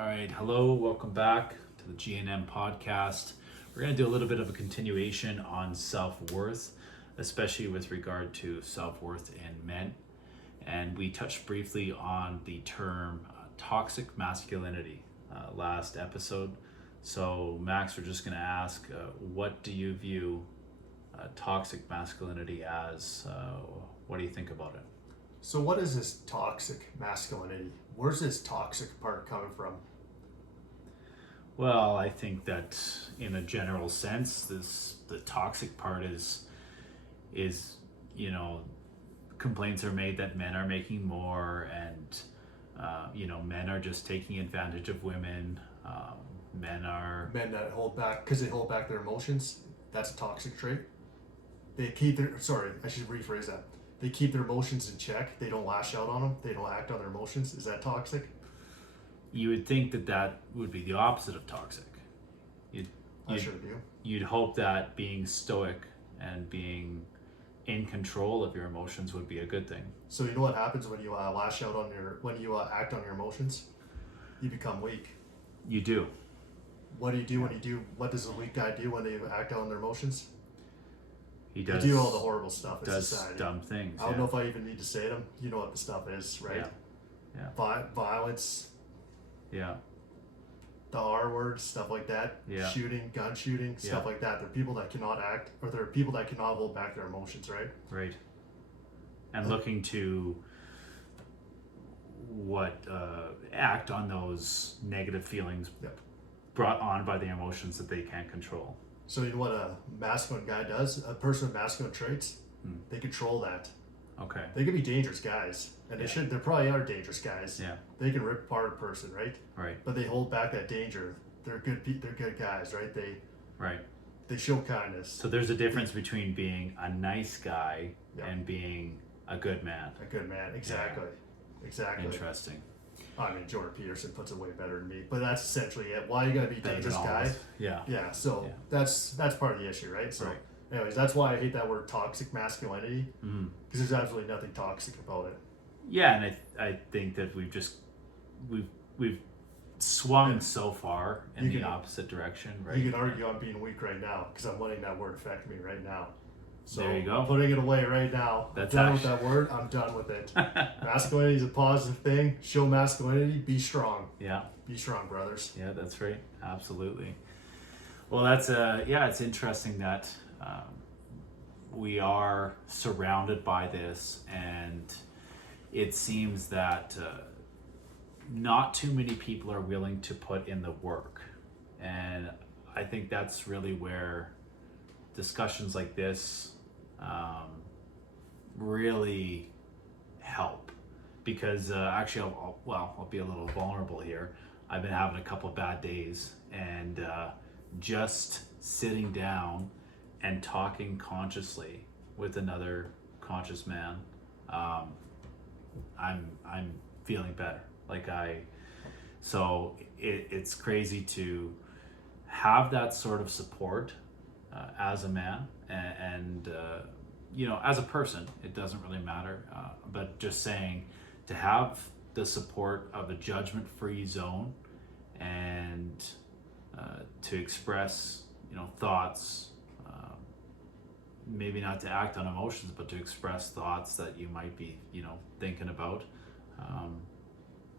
All right, hello, welcome back to the GnM podcast. We're going to do a little bit of a continuation on self-worth, especially with regard to self-worth in men. And we touched briefly on the term toxic masculinity last episode. So Max, we're just going to ask, what do you view toxic masculinity as? What do you think about it? So what is this toxic masculinity? Where's this toxic part coming from? Well, I think that in a general sense, the toxic part is complaints are made that men are making more, and men are just taking advantage of women. Men that hold back because they hold back their emotions. That's a toxic trait. They keep their I should rephrase that. They keep their emotions in check. They don't lash out on them. They don't act on their emotions. Is that toxic? You would think that would be the opposite of toxic. I sure do. You'd hope that being stoic and being in control of your emotions would be a good thing. So you know what happens when you lash out on when you act on your emotions? You become weak. You do. What do you do when you do? What does a weak guy do when they act out on their emotions? He does. They do all the horrible stuff in does society. Dumb things. I don't know if I even need to say them. You know what the stuff is, right? Yeah. Violence. Yeah. The R word, stuff like that. Yeah. Shooting, gun shooting, stuff like that. They're people that cannot act, or they're people that cannot hold back their emotions, right? Right. And looking to act on those negative feelings brought on by the emotions that they can't control. So you know what a masculine guy does? A person with masculine traits, they control that. Okay. They can be dangerous guys, and they should. They probably are dangerous guys. Yeah. They can rip apart a person, right? Right. But they hold back that danger. They're good. They're good guys, right? They show kindness. So there's a difference between being a nice guy and being a good man. A good man, exactly. Yeah. Exactly. Interesting. I mean, Jordan Peterson puts it way better than me, but that's essentially it. Why you gotta be a dangerous guy? Yeah. Yeah. So that's part of the issue, right? So, anyways, that's why I hate that word toxic masculinity, because there's absolutely nothing toxic about it. Yeah, and I think that we've swung so far in the opposite direction, right? You can argue I'm being weak right now because I'm letting that word affect me right now. So there you go. I'm putting it away right now. That's I'm done with that word. I'm done with it. Masculinity is a positive thing. Show masculinity. Be strong. Yeah. Be strong, brothers. Yeah, that's right. Absolutely. Well, that's it's interesting that we are surrounded by this, and it seems that not too many people are willing to put in the work, and I think that's really where discussions like this really help, because actually I'll be a little vulnerable here. I've been having a couple bad days, and just sitting down and talking consciously with another conscious man, I'm feeling better. It's crazy to have that sort of support as a man, and as a person, it doesn't really matter. But just saying, to have the support of a judgment-free zone, and to express, thoughts, maybe not to act on emotions, but to express thoughts that you might be, thinking about,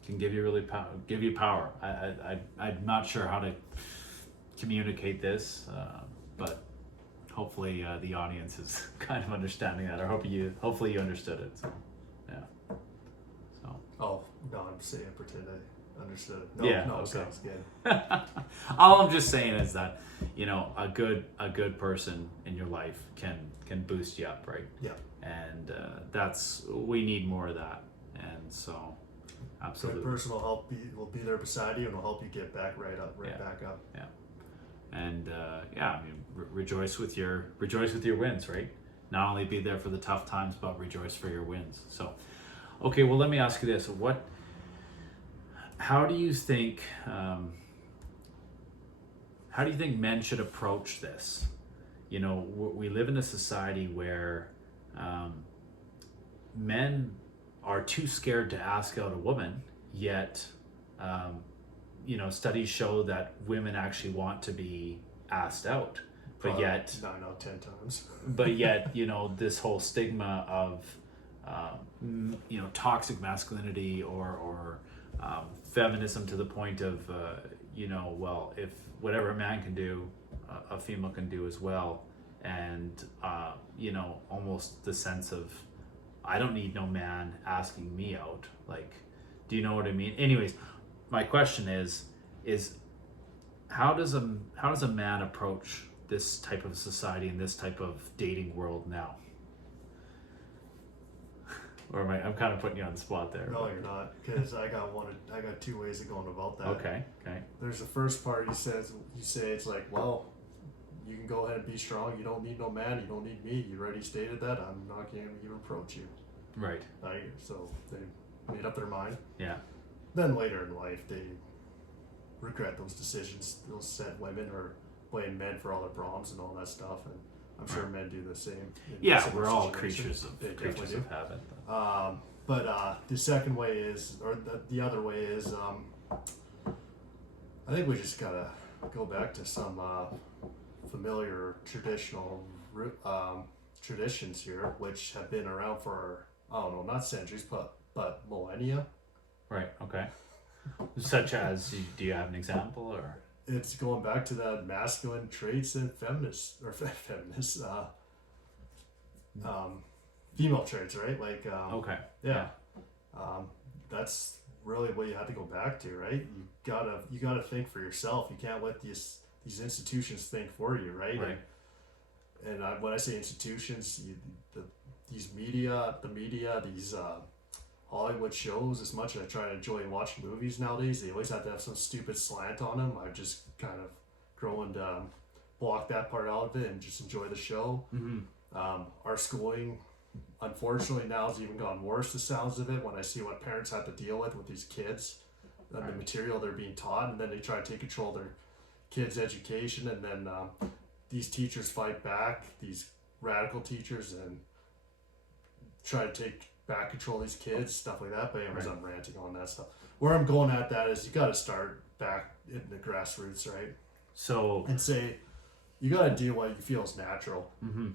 can give you power. I'm not sure how to communicate this, but hopefully the audience is kind of understanding that, or hopefully you understood it. So, yeah. So. Oh no, I'm saying pretend I understood it. Okay. Sounds good. All I'm just saying is that a good person in your life can boost you up, right? Yeah. And we need more of that, and so absolutely. Good person will be there beside you and will help you get back back up. Yeah. And rejoice with your wins, right? Not only be there for the tough times, but rejoice for your wins. So, okay, well, let me ask you this: how do you think men should approach this? We live in a society where men are too scared to ask out a woman, yet studies show that women actually want to be asked out, but Probably yet 9 out of 10 times. this whole stigma of toxic masculinity or feminism to the point of well, if whatever a man can do, a female can do as well, and almost the sense of I don't need no man asking me out. Like, do you know what I mean? Anyways, my question is how does a man approach this type of society and this type of dating world now? Or I'm kind of putting you on the spot there. No, you're not, because I got 2 ways of going about that. Okay. There's the first part. You say it's like, well, you can go ahead and be strong. You don't need no man. You don't need me. You already stated that. I'm not going to even approach you. Right. So they made up their mind. Yeah. Then later in life, they regret those decisions. They'll set women or blame men for all their problems and all that stuff. And I'm sure men do the same. Yeah, we're all creatures of habit. But the second way is, or the other way is, I think we just gotta go back to some familiar traditional traditions here, which have been around for, I don't know, not centuries, but millennia. Right. Okay. Such as, do you have an example or? It's going back to that masculine traits and female traits, right? Like, okay. Yeah. That's really what you have to go back to, right? You gotta think for yourself. You can't let these institutions think for you, right? Right. And when I say institutions, these media, these Hollywood shows, as much as I try to enjoy watching movies nowadays, they always have to have some stupid slant on them. I've just kind of grown to block that part out of it and just enjoy the show. Mm-hmm. Our schooling, unfortunately, now has even gotten worse, the sounds of it, when I see what parents have to deal with these kids and the material they're being taught, and then they try to take control of their kids' education, and then these teachers fight back, these radical teachers, and try to take back control of these kids, stuff like that. But anyways, I'm ranting on that stuff. Where I'm going at that is you got to start back in the grassroots, right? So, and say you got to do what you feel is natural. Mm-hmm.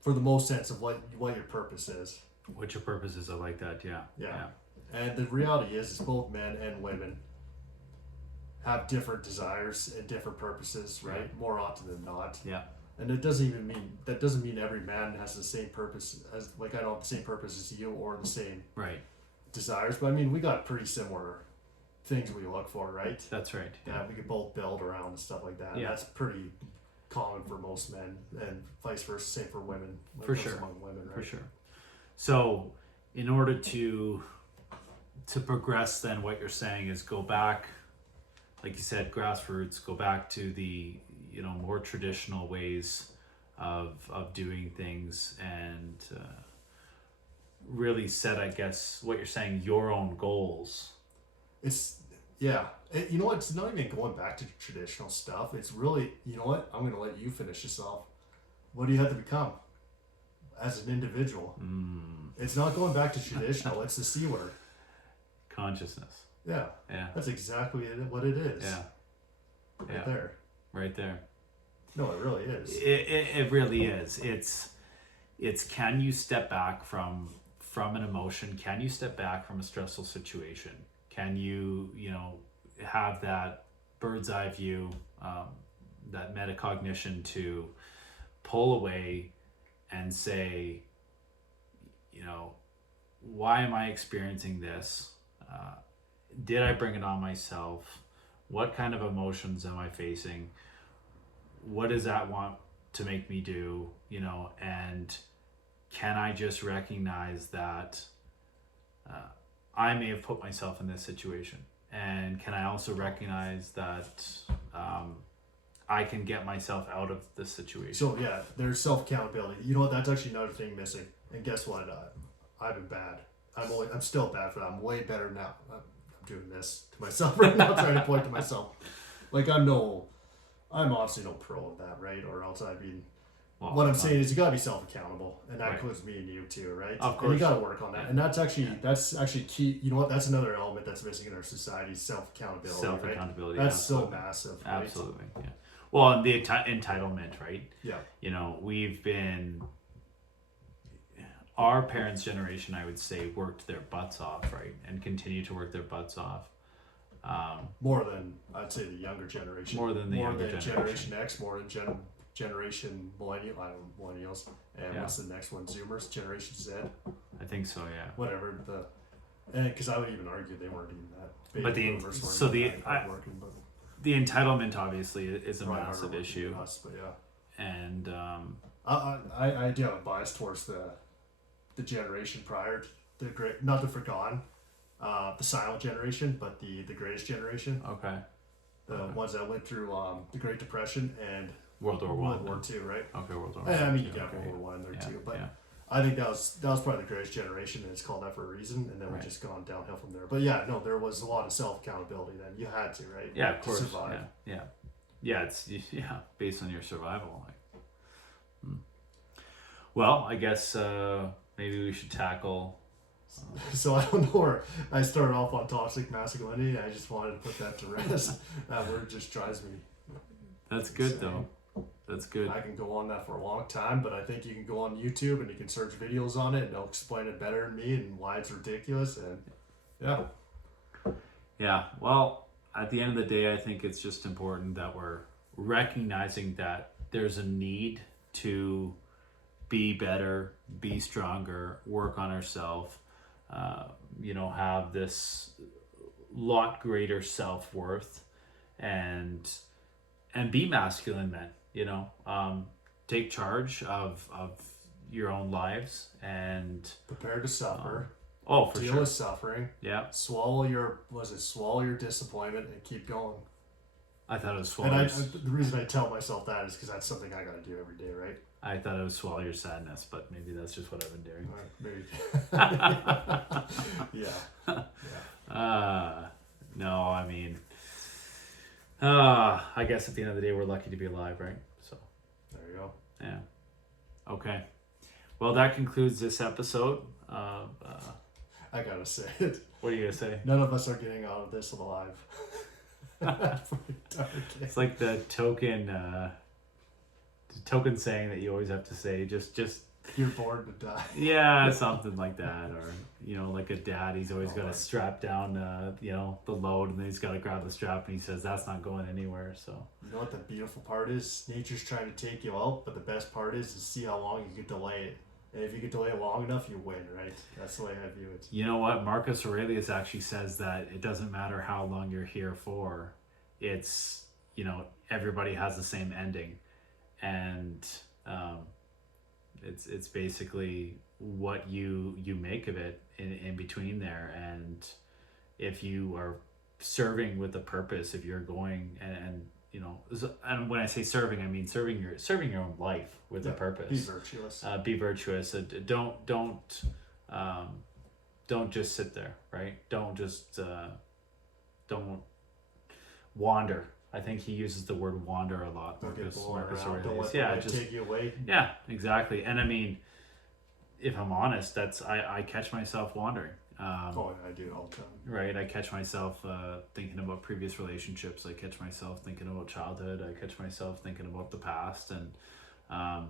For the most sense of what your purpose is. What your purpose is, I like that. Yeah. And the reality is both men and women have different desires and different purposes, right? More often than not. Yeah. And it doesn't mean every man has the same purpose as, like, I don't have the same purpose as you or the same desires, but I mean, we got pretty similar things we look for, right? That's right. Yeah, we could both build around and stuff like that. Yeah. That's pretty common for most men, and vice versa, same for women. For sure. Among women, right? For sure. So, in order to progress, then what you're saying is go back, like you said, grassroots. Go back to the more traditional ways of doing things, and really set, I guess, what you're saying, your own goals. You know what? It's not even going back to traditional stuff. It's really, you know what? I'm going to let you finish this off. What do you have to become as an individual? It's not going back to traditional. It's the C word. Consciousness. Yeah. That's exactly what it is. Yeah. There. Right there. No, it really is. It really is. It's can you step back from an emotion? Can you step back from a stressful situation? Can you have that bird's eye view, that metacognition to pull away and say, why am I experiencing this? Did I bring it on myself? What kind of emotions am I facing? What does that want to make me do? And can I just recognize that I may have put myself in this situation? And can I also recognize that I can get myself out of this situation? So yeah, there's self-accountability. You know what? That's actually another thing missing. And guess what? I've been bad. I'm still bad for that. I'm way better now. I'm doing this to myself right now, trying to point to myself. Like I'm obviously no pro of that, right? Or else I'd be Well, what I'm saying is you gotta be self-accountable, and that Right. includes me and you too, right? Of And course. you gotta work on that, Yeah. and that's actually key. You know what? That's another element that's missing in our society: self-accountability. Self Right? accountability. That's so massive. Right? Absolutely. Yeah. Well, and the entitlement, right? Yeah. You know, our parents' generation, I would say, worked their butts off, right, and continue to work their butts off. More than I'd say the younger generation. More than the younger Generation X. More than Generation Millennial. I don't know, Millennials. And what's the next one? Zoomers. Generation Z. I think so. Yeah. Whatever and because I would even argue they weren't even that big. But the entitlement obviously is a massive issue. Us, but yeah. And I do have a bias towards the generation prior to the great, not the forgotten, the silent generation, but the greatest generation. Okay. The ones that went through the Great Depression and World War II, right? Okay, World War I. I mean, you got World War One there too, but I think that was probably the greatest generation, and it's called that for a reason. And then we've just gone downhill from there. But yeah, no, there was a lot of self accountability then. You had to, right? Yeah, of course. To survive. Yeah. It's based on your survival. Well, I guess maybe we should tackle. So I don't know where I started off on toxic masculinity. I just wanted to put that to rest. That word just drives me. That's good though. That's good. I can go on that for a long time, but I think you can go on YouTube and you can search videos on it and they'll explain it better than me and why it's ridiculous. And yeah. Well, at the end of the day, I think it's just important that we're recognizing that there's a need to be better, be stronger, work on ourselves, have this lot greater self-worth and be masculine men, take charge of your own lives and prepare to suffer. For deal sure. with suffering. Yeah. Swallow your disappointment and keep going. I thought it was swallow. And the reason I tell myself that is because that's something I got to do every day, right? I thought it was swallow your sadness, but maybe that's just what I've been doing. Maybe. No, I mean, I guess at the end of the day, we're lucky to be alive, right? So there you go. Yeah. Okay. Well, that concludes this episode. I gotta say it. What are you gonna say? None of us are getting out of this alive. It's like the token saying that you always have to say, just you're born to die. Yeah, something like that. Or like a dad, he's always got to strap down the load, and then he's got to grab the strap, and he says that's not going anywhere. So you know what the beautiful part is? Nature's trying to take you out, but the best part is to see how long you can delay it. And if you can delay it long enough, you win, right? That's the way I view it. You know what? Marcus Aurelius actually says that it doesn't matter how long you're here for. It's, everybody has the same ending. And it's basically what you make of it in between there. And if you are serving with a purpose, if you're going and when I say serving, I mean serving your own life with a purpose. Be virtuous. Be virtuous. Don't just sit there, right? Don't just don't wander. I think he uses the word wander a lot. Marcus Aurelius. Don't let the take you away. Yeah, exactly. And I mean, if I'm honest, I catch myself wandering. I do all the time. Right, I catch myself thinking about previous relationships. I catch myself thinking about childhood. I catch myself thinking about the past, and I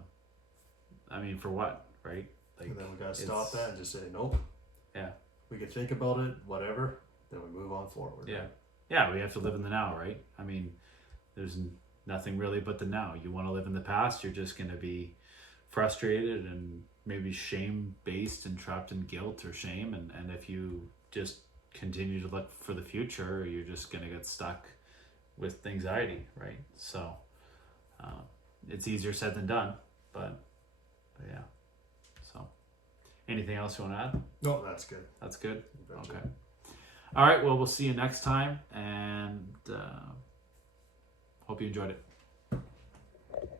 mean, for what, right? Like, and then we gotta stop that and just say nope. Yeah, we can think about it, whatever. Then we move on forward. Yeah, yeah, we have to live in the now, right? I mean, there's nothing really but the now. You want to live in the past, you're just gonna be frustrated and maybe shame-based and trapped in guilt or shame, and if you just continue to look for the future, you're just going to get stuck with anxiety, right? So it's easier said than done, but yeah. So anything else you want to add? No, that's good. That's good? Okay. All right, well, we'll see you next time, and hope you enjoyed it.